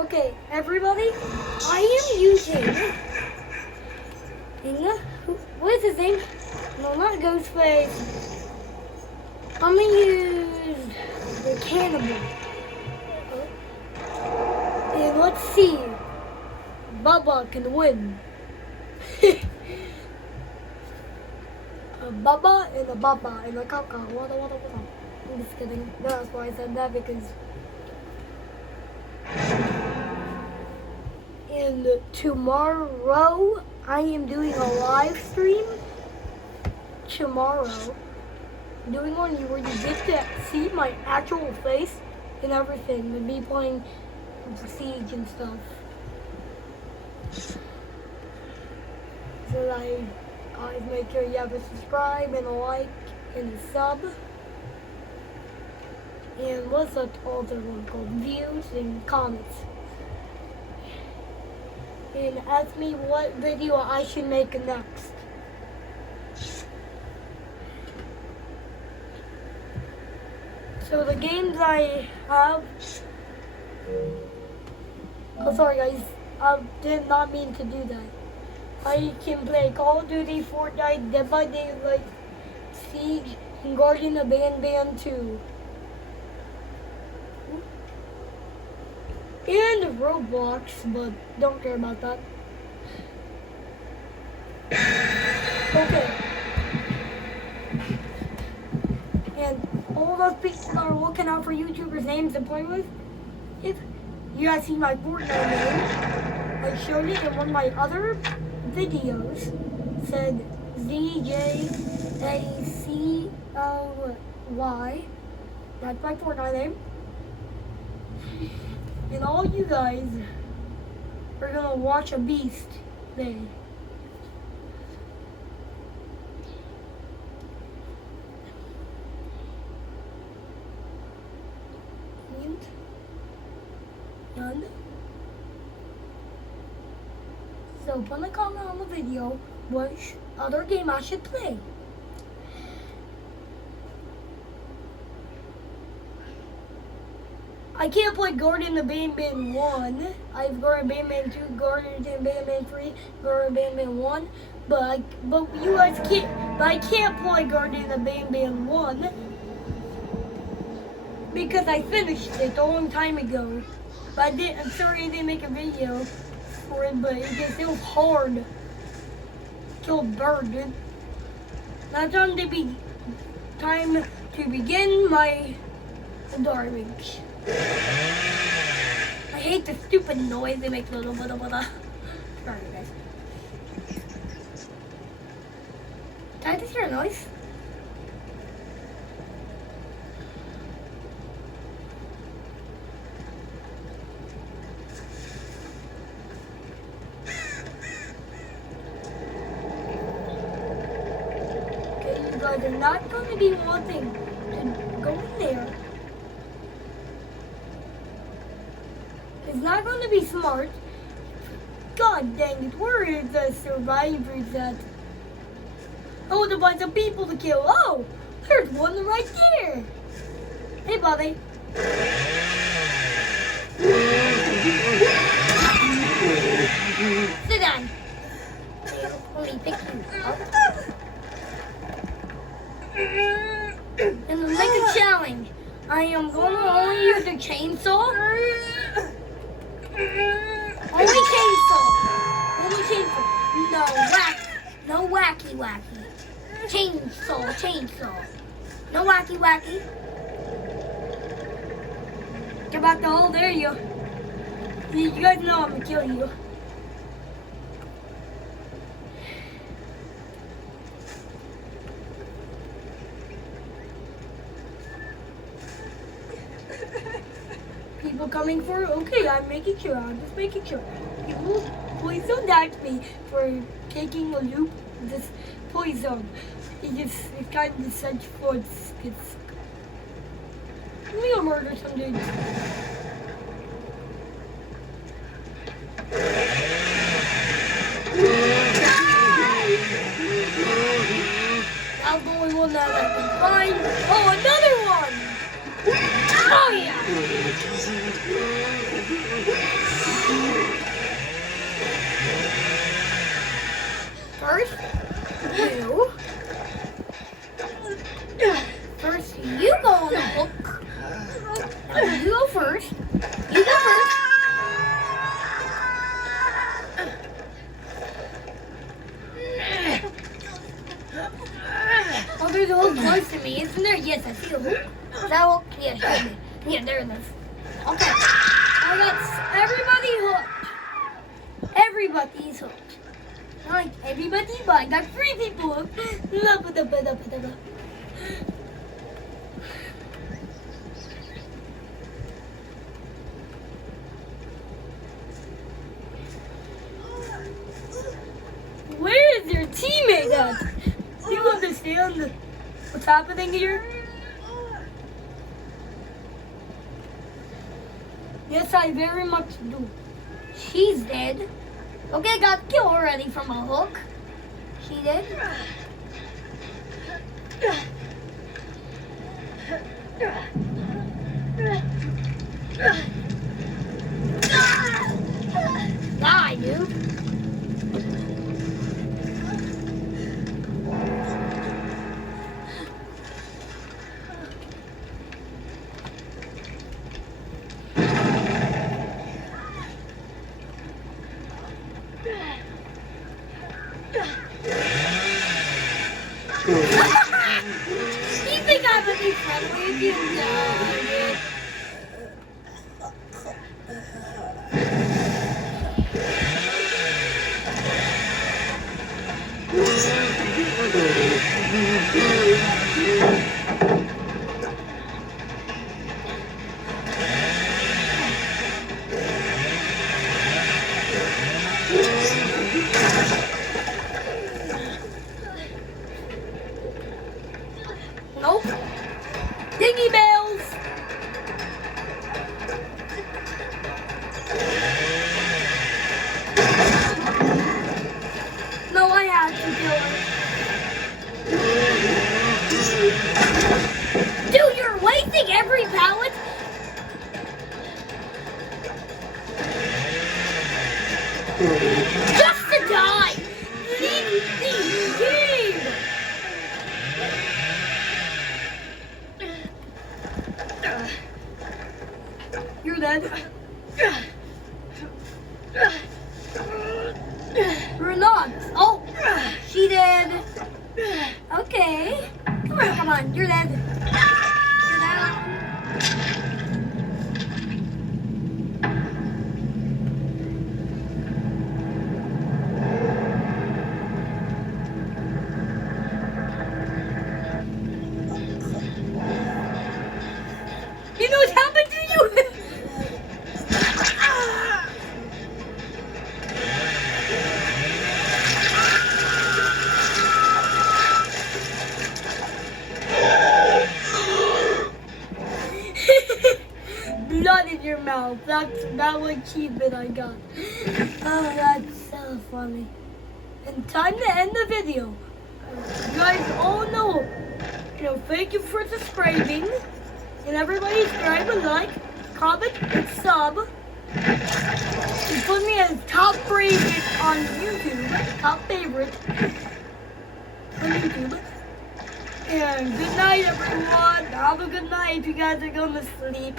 Okay, everybody, I am using, what is his name? No, not Ghostface. I'm gonna use the cannibal. And let's see, Bubba can win. A Bubba and a Bubba and a Kaka. What? I'm just kidding. That's why I said that, because and tomorrow I am doing a live stream. Tomorrow, doing one where you get to see my actual face and everything, and me playing Siege and stuff. So I make sure you have a subscribe and a like and a sub. And what's that other one called? Views and comments. And ask me what video I should make next. So the games I have, oh sorry guys, I did not mean to do that. I can play Call of Duty, Fortnite, Dead by Daylight, Siege, and Guardian of Ban 2. And Roblox, but don't care about that. Okay. And all those people are looking out for YouTubers' names to play with. If you guys see my Fortnite name, I showed it in one of my other videos. Said ZJACLY. That's my Fortnite name. And all you guys are gonna watch a beast day. Done. So put a comment on the video which other game I should play. I can't play Guardian of Ban 1. I've Guardian of Ban 2, Guardian of Ban 3, Guardian of Ban 1. But you guys can't. But I can't play Guardian of Ban 1 because I finished it a long time ago. But I'm sorry I didn't make a video for it, but it was hard. Kill a bird, dude. Now time to begin my garbage. I hate the stupid noise they make. Sorry, guys. Did I just hear a noise? Okay, you guys are not going to be wanting to go in there. It's not going to be smart. God dang it, where is the survivors at? Oh, there's a bunch of people to kill. Oh, there's one right there. Hey, buddy. Sit down. Let me pick you up. And let's make a challenge. I am going to only use the chainsaw. Only chainsaw. No wacky. Chainsaw. No wacky. Get about the hole, there you go. You guys know I'm gonna kill you. People coming for it? Okay, I'm just making sure. People, please don't ask me for taking a loop. Just please don't. It's kind of such fun. Let me go murder some dudes. I'm the only one that I can find. Oh, another one! Oh yeah! Everybody buy. Got 3 people. Where is your teammate at? Do you understand what's happening here? Yes, I very much do. She's dead. Okay, got killed already from a hook. She did. Die, dude. You think I would be friendly with you? Nope. Dingy bells. No, I had to kill her. Dude, you're wasting every pallet. Just to die. Leave the game. You're dead. You're not. Oh, she did. Okay. Come on. You're dead. You're down. You know what happened to you? Blood in your mouth. That was achievement I got. Oh, that's so funny. And time to end the video. You guys all know. Thank you for subscribing. And everybody subscribe and like, comment, and sub. You put me as top rated on YouTube. Top favorite on YouTube. And good night, everyone. Have a good night if you guys are going to sleep.